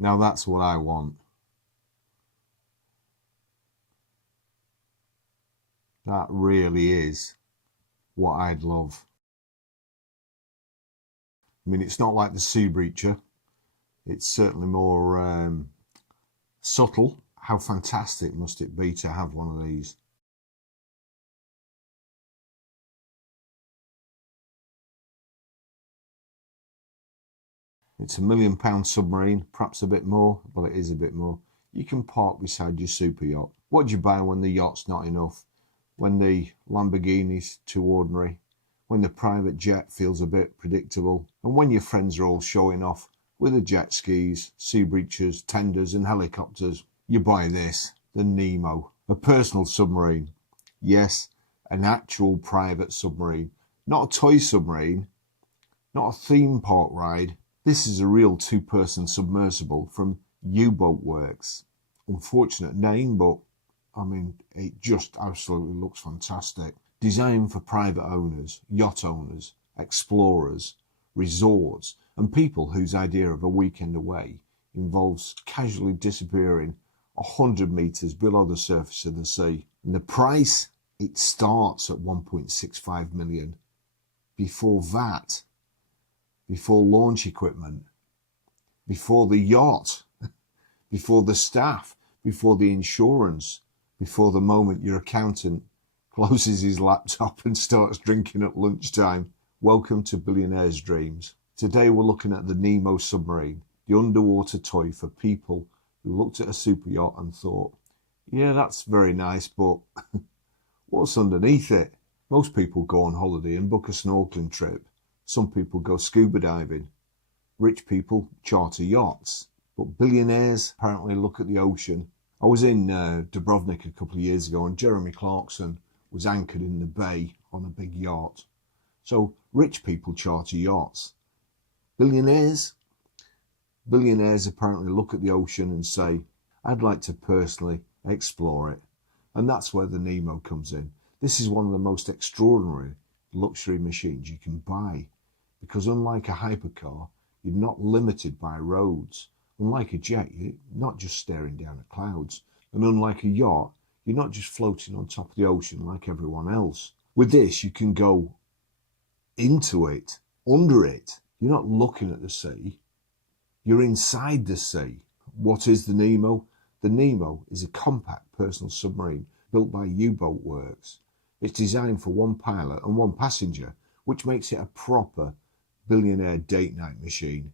Now that's what I want. That really is what I'd love. I mean, it's not like the Sea Breacher. It's certainly more subtle. How fantastic must it be to have one of these? It's a £1 million submarine, perhaps a bit more, but it is a bit more. You can park beside your super yacht. What do you buy when the yacht's not enough? When the Lamborghini's too ordinary? When the private jet feels a bit predictable? And when your friends are all showing off with the jet skis, sea breachers, tenders and helicopters? You buy this, the Nemo, a personal submarine. Yes, an actual private submarine. Not a toy submarine, not a theme park ride. This is a real two-person submersible from U-Boat Works. Unfortunate name, but I mean, it just absolutely looks fantastic. Designed for private owners, yacht owners, explorers, resorts, and people whose idea of a weekend away involves casually disappearing 100 metres below the surface of the sea. And the price, it starts at 1.65 million. Before VAT, before launch equipment, before the yacht, before the staff, before the insurance, before the moment your accountant closes his laptop and starts drinking at lunchtime. Welcome to Billionaire's Dreams. Today we're looking at the Nemo submarine, the underwater toy for people who looked at a super yacht and thought, yeah, that's very nice, but what's underneath it? Most people go on holiday and book a snorkeling trip. Some people go scuba diving. Rich people charter yachts. But billionaires apparently look at the ocean. I was in Dubrovnik a couple of years ago and Jeremy Clarkson was anchored in the bay on a big yacht. So rich people charter yachts. Billionaires apparently look at the ocean and say, I'd like to personally explore it. And that's where the Nemo comes in. This is one of the most extraordinary luxury machines you can buy, because unlike a hypercar, you're not limited by roads. Unlike a jet, you're not just staring down at clouds. And unlike a yacht, you're not just floating on top of the ocean like everyone else. With this, you can go into it, under it. You're not looking at the sea. You're inside the sea. What is the Nemo? The Nemo is a compact personal submarine built by U-Boat Works. It's designed for one pilot and one passenger, which makes it a proper billionaire date night machine.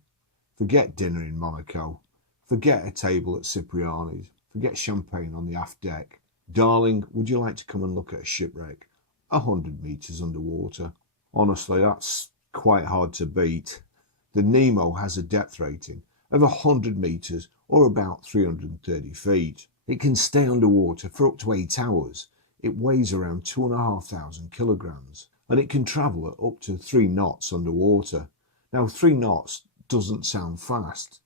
Forget dinner in Monaco. Forget a table at Cipriani's. Forget champagne on the aft deck. Darling, would you like to come and look at a shipwreck 100 metres underwater? Honestly, that's quite hard to beat. The Nemo has a depth rating of 100 metres or about 330 feet. It can stay underwater for up to 8 hours. It weighs around 2,500 kilograms and it can travel at up to 3 knots underwater. Now 3 knots doesn't sound fast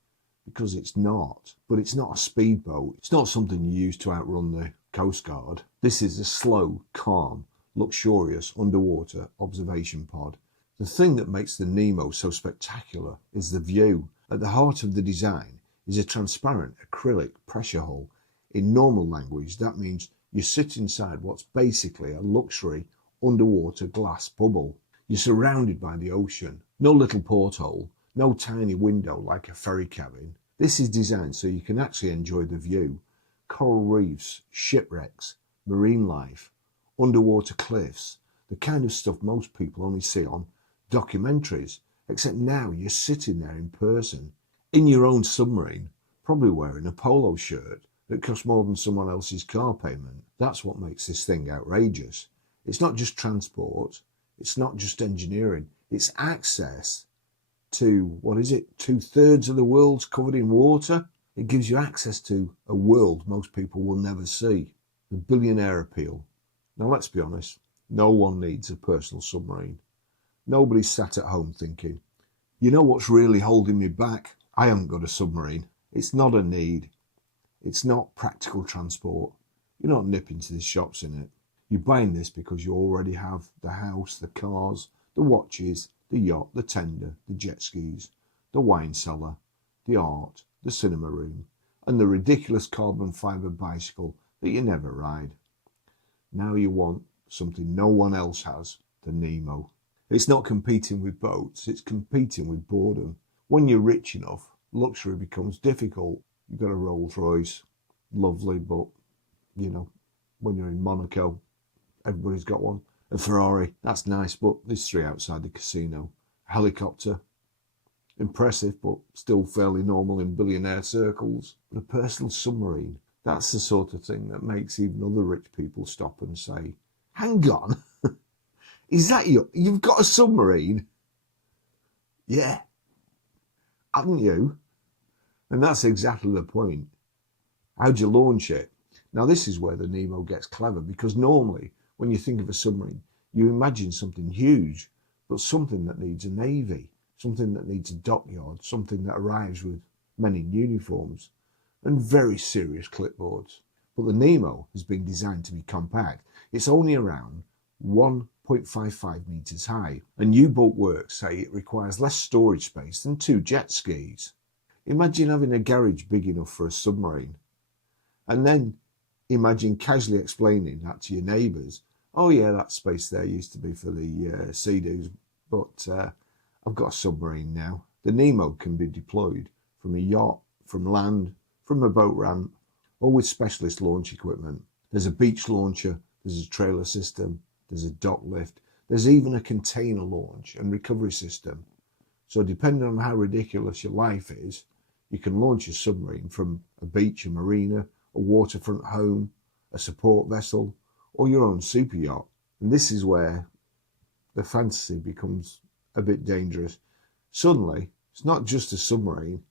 because it's not, but it's not a speedboat. It's not something you use to outrun the Coast Guard. This is a slow, calm, luxurious underwater observation pod. The thing that makes the Nemo so spectacular is the view. At the heart of the design is a transparent acrylic pressure hull. In normal language, that means you sit inside what's basically a luxury underwater glass bubble. You're surrounded by the ocean. No little porthole, no tiny window like a ferry cabin. This is designed so you can actually enjoy the view. Coral reefs, shipwrecks, marine life, underwater cliffs, the kind of stuff most people only see on documentaries, except now you're sitting there in person, in your own submarine, probably wearing a polo shirt that costs more than someone else's car payment. That's what makes this thing outrageous. It's not just transport, it's not just engineering, it's access to, 2/3 of the world's covered in water. It gives you access to a world most people will never see. The billionaire appeal. Now let's be honest, no one needs a personal submarine. Nobody's sat at home thinking, you know what's really holding me back? I haven't got a submarine. It's not a need. It's not practical transport. You're not nipping to the shops in it. You're buying this because you already have the house, the cars, the watches, the yacht, the tender, the jet skis, the wine cellar, the art, the cinema room, and the ridiculous carbon fibre bicycle that you never ride. Now you want something no one else has, the Nemo. It's not competing with boats, it's competing with boredom. When you're rich enough, luxury becomes difficult. You've got a Rolls Royce, lovely, but, you know, when you're in Monaco, everybody's got one. A Ferrari, that's nice, but there's 3 outside the casino. A helicopter, impressive, but still fairly normal in billionaire circles. But a personal submarine, that's the sort of thing that makes even other rich people stop and say, hang on, is that you've got a submarine? Yeah, haven't you? And that's exactly the point. How'd you launch it? Now this is where the Nemo gets clever, because normally when you think of a submarine, you imagine something huge, but something that needs a navy, something that needs a dockyard, something that arrives with many uniforms and very serious clipboards. But the Nemo has been designed to be compact. It's only around 1.55 metres high, and U-Boat Works say it requires less storage space than 2 jet skis. Imagine having a garage big enough for a submarine, and then imagine casually explaining that to your neighbours. Oh yeah, that space there used to be for the sea-doos, but I've got a submarine now. The Nemo can be deployed from a yacht, from land, from a boat ramp, or with specialist launch equipment. There's a beach launcher, there's a trailer system, there's a dock lift, there's even a container launch and recovery system. So depending on how ridiculous your life is, you can launch a submarine from a beach, a marina, a waterfront home, a support vessel, or your own super yacht. And this is where the fantasy becomes a bit dangerous. Suddenly, it's not just a submarine,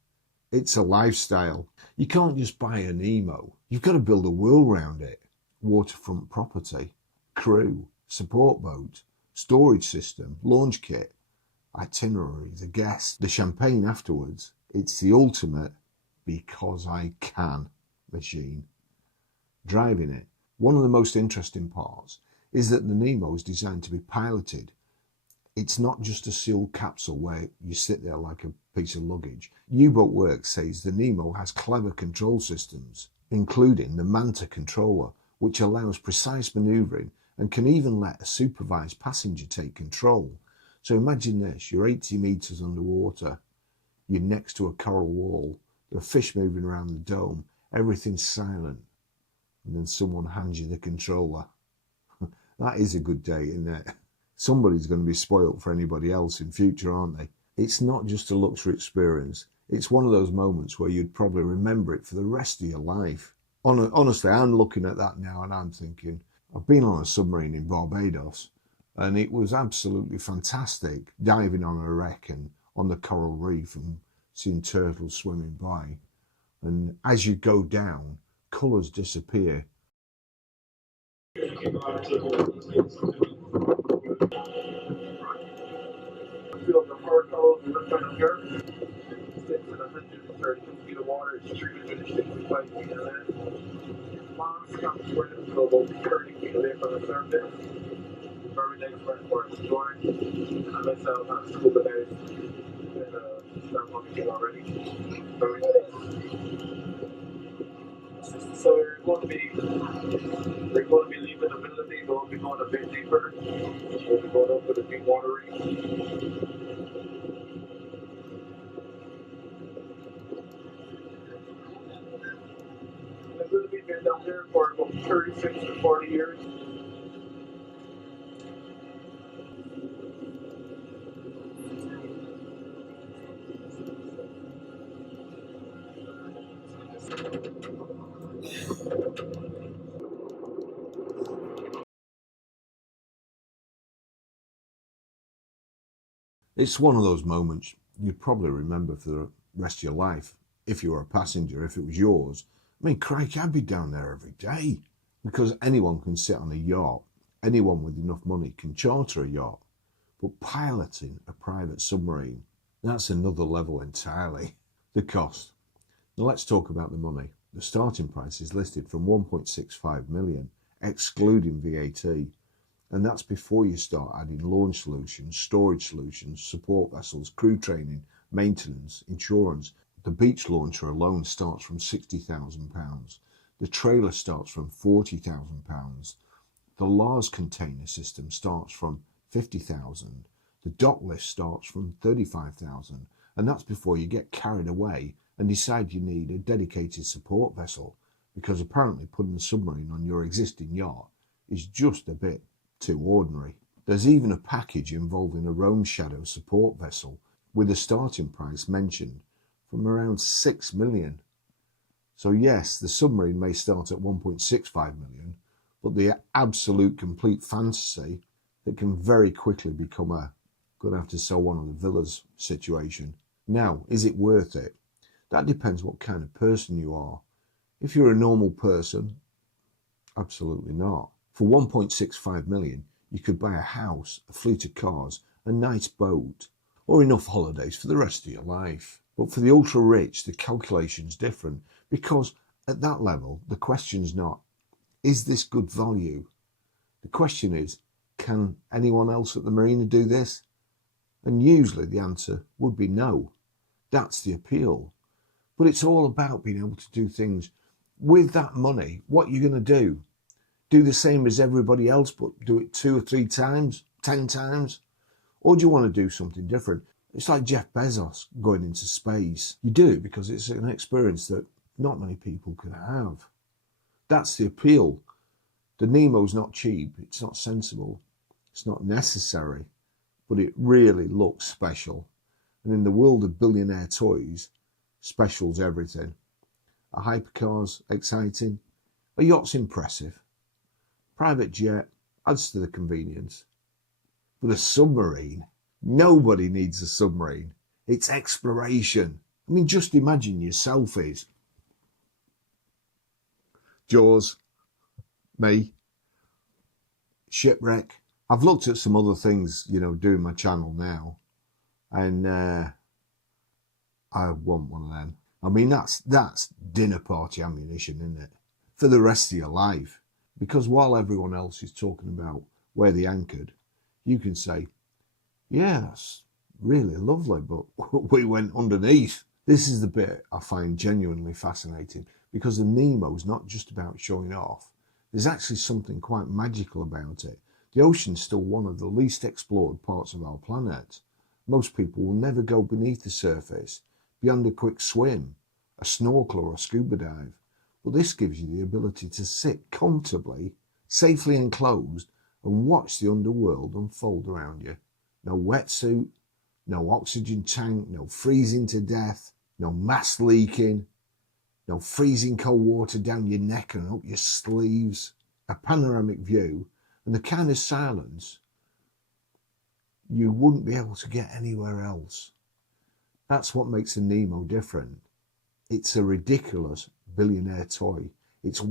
it's a lifestyle. You can't just buy a Nemo. You've got to build a world around it. Waterfront property, crew, support boat, storage system, launch kit, itinerary, the guests, the champagne afterwards. It's the ultimate because I can machine. Driving it. One of the most interesting parts is that the Nemo is designed to be piloted. It's not just a sealed capsule where you sit there like a piece of luggage. U-Boat Works says the Nemo has clever control systems, including the Manta controller, which allows precise manoeuvring and can even let a supervised passenger take control. So imagine this, you're 80 metres underwater, you're next to a coral wall, there are fish moving around the dome, everything's silent, and then someone hands you the controller. That is a good day, isn't it? Somebody's going to be spoilt for anybody else in future, aren't they? It's not just a luxury experience. It's one of those moments where you'd probably remember it for the rest of your life. Honestly, I'm looking at that now and I'm thinking, I've been on a submarine in Barbados and it was absolutely fantastic diving on a wreck and on the coral reef and seeing turtles swimming by. And as you go down, colours disappear. Feel the hard colors in the front of here. 6 and 132 feet of water is treated with 65 feet of land. Moss comes spread to about 30 feet away from the surface. Very nice for exploring. And myself have scuba dived and start walking already. Very nice. So we're going to be leaving the middle of the day, we'll be going a bit deeper. We'll be going over the deep water reef. I've really been down there for about 36 to 40 years. It's one of those moments you'd probably remember for the rest of your life. If you were a passenger, if it was yours. I mean, crikey, I'd be down there every day. Because anyone can sit on a yacht. Anyone with enough money can charter a yacht. But piloting a private submarine, that's another level entirely. The cost. Now let's talk about the money. The starting price is listed from 1.65 million, excluding VAT. And that's before you start adding launch solutions, storage solutions, support vessels, crew training, maintenance, insurance. The beach launcher alone starts from £60,000. The trailer starts from £40,000. The Lars container system starts from £50,000. The dock lift starts from £35,000. And that's before you get carried away and decide you need a dedicated support vessel, because apparently putting a submarine on your existing yacht is just a bit too ordinary. There's even a package involving a Rome Shadow support vessel with a starting price mentioned from around £6 million. So yes, the submarine may start at £1.65 million, but the absolute complete fantasy that can very quickly become a gonna have to sell one of the villas situation. Now, is it worth it? That depends what kind of person you are. If you're a normal person, absolutely not. For £1.65 million, you could buy a house, a fleet of cars, a nice boat, or enough holidays for the rest of your life. But for the ultra rich, the calculation's different, because at that level, the question's not, is this good value? The question is, can anyone else at the marina do this? And usually the answer would be no. That's the appeal. But it's all about being able to do things with that money. What you're going to do? Do the same as everybody else, but do it 2 or 3 times, 10 times? Or do you want to do something different? It's like Jeff Bezos going into space. You do it because it's an experience that not many people can have. That's the appeal. The Nemo's not cheap, it's not sensible, it's not necessary, but it really looks special. And in the world of billionaire toys, special's everything. A hypercar's exciting, a yacht's impressive, private jet adds to the convenience. But a submarine, nobody needs a submarine. It's exploration. I mean, just imagine your selfies. Jaws, me, shipwreck. I've looked at some other things, doing my channel now, and I want one of them. I mean, that's dinner party ammunition, isn't it? For the rest of your life. Because while everyone else is talking about where they anchored, you can say, yeah, that's really lovely, but we went underneath. This is the bit I find genuinely fascinating, because the Nemo's not just about showing off. There's actually something quite magical about it. The ocean's still one of the least explored parts of our planet. Most people will never go beneath the surface, beyond a quick swim, a snorkel or a scuba dive. But this gives you the ability to sit comfortably, safely enclosed, and watch the underworld unfold around you. No wetsuit, no oxygen tank, no freezing to death, no mast leaking, no freezing cold water down your neck and up your sleeves, a panoramic view, and the kind of silence you wouldn't be able to get anywhere else. That's what makes a Nemo different. It's a ridiculous billionaire toy. It's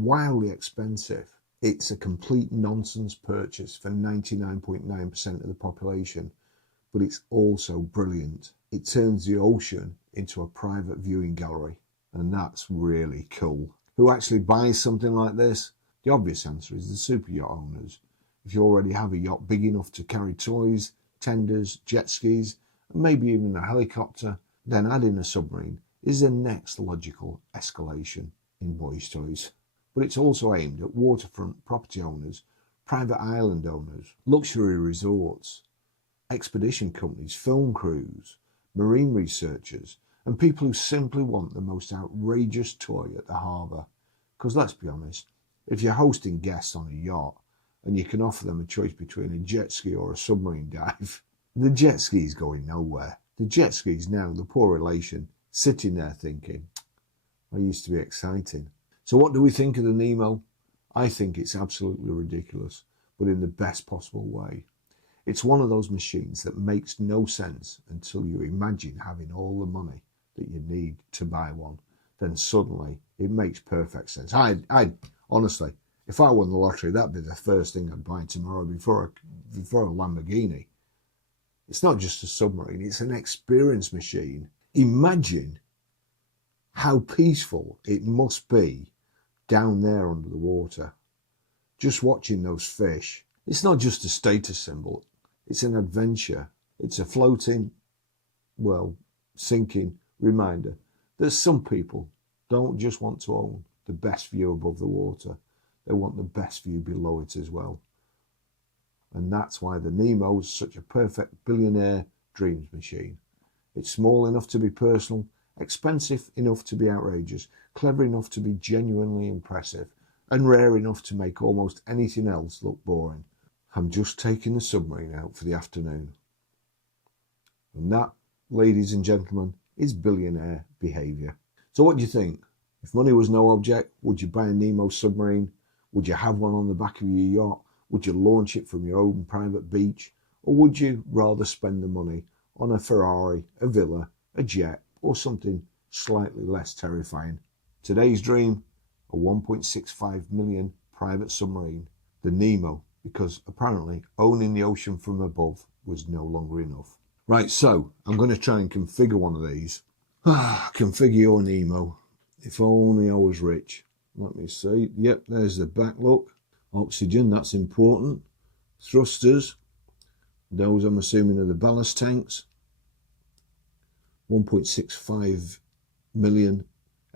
expensive. It's a complete nonsense purchase for 99.9% of the population, but it's also brilliant. It turns the ocean into a private viewing gallery, and that's really cool. Who actually buys something like this? The obvious answer is the super yacht owners. If you already have a yacht big enough to carry toys, tenders, jet skis, and maybe even a helicopter, then adding a submarine is the next logical escalation in boys' toys. But it's also aimed at waterfront property owners, private island owners, luxury resorts, expedition companies, film crews, marine researchers, and people who simply want the most outrageous toy at the harbour. Because let's be honest, if you're hosting guests on a yacht and you can offer them a choice between a jet ski or a submarine dive, the jet ski's going nowhere. The jet ski's now the poor relation sitting there thinking, I used to be exciting. So what do we think of the Nemo? I think it's absolutely ridiculous, but in the best possible way. It's one of those machines that makes no sense until you imagine having all the money that you need to buy one. Then suddenly it makes perfect sense. I'd honestly, if I won the lottery, that'd be the first thing I'd buy tomorrow before a Lamborghini. It's not just a submarine, it's an experience machine. Imagine how peaceful it must be down there under the water, just watching those fish. It's not just a status symbol, it's an adventure. It's a floating, sinking reminder that some people don't just want to own the best view above the water, they want the best view below it as well. And that's why the Nemo is such a perfect billionaire dreams machine. It's small enough to be personal, expensive enough to be outrageous, clever enough to be genuinely impressive, and rare enough to make almost anything else look boring. I'm just taking the submarine out for the afternoon. And that, ladies and gentlemen, is billionaire behaviour. So what do you think? If money was no object, would you buy a Nemo submarine? Would you have one on the back of your yacht? Would you launch it from your own private beach? Or would you rather spend the money on a Ferrari, a villa, a jet, or something slightly less terrifying? Today's dream, a 1.65 million private submarine, the Nemo, because apparently owning the ocean from above was no longer enough. Right, so I'm going to try and configure one of these. Configure your Nemo. If only I was rich. Let me see. Yep, there's the back look. Oxygen, that's important. Thrusters. Those I'm assuming are the ballast tanks. 1.65 million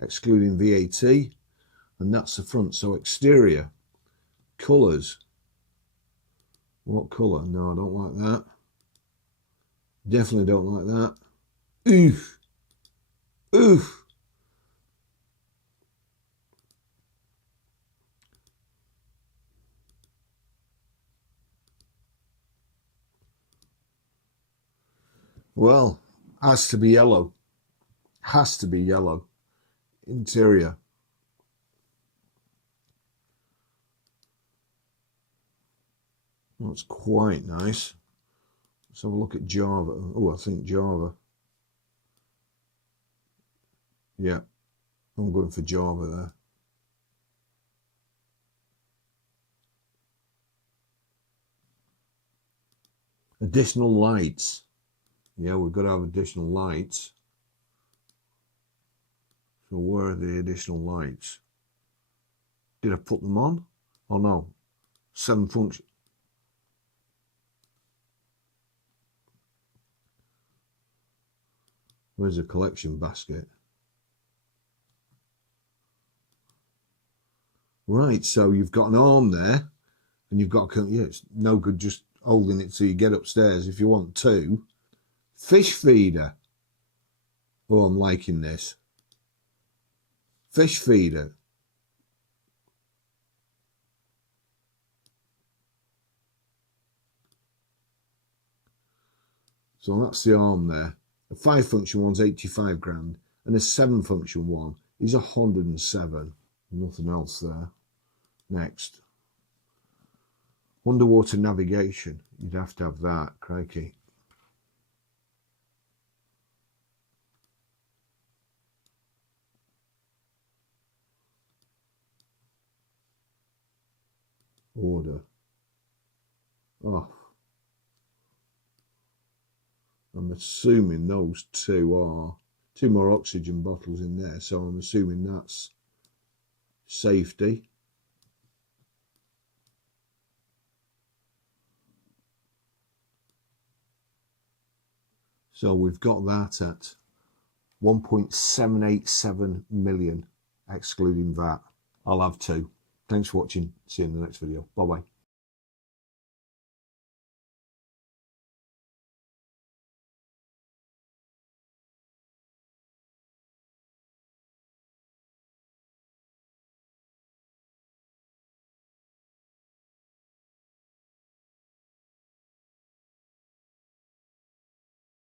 excluding VAT. And that's the front. So exterior. Colours. What colour? No, I don't like that. Definitely don't like that. Oof. Oof. Well, has to be yellow. Has to be yellow. Interior. That's quite nice. Let's have a look at Java. Oh, I think Java. Yeah, I'm going for Java there. Additional lights. Yeah, we've got to have additional lights. So where are the additional lights? Did I put them on? Oh no, 7 function. Where's the collection basket? Right, so you've got an arm there, and you've got, yeah, it's no good just holding it till you get upstairs if you want to. Fish feeder. Oh, I'm liking this. Fish feeder. So that's the arm there. A 5 function one's 85 grand, and a 7 function one is 107. Nothing else there. Next. Underwater navigation. You'd have to have that, crikey. Order. Oh. I'm assuming those two are 2 more oxygen bottles in there, so I'm assuming that's safety. So we've got that at 1.787 million excluding VAT. I'll have 2. Thanks for watching. See you in the next video. Bye bye.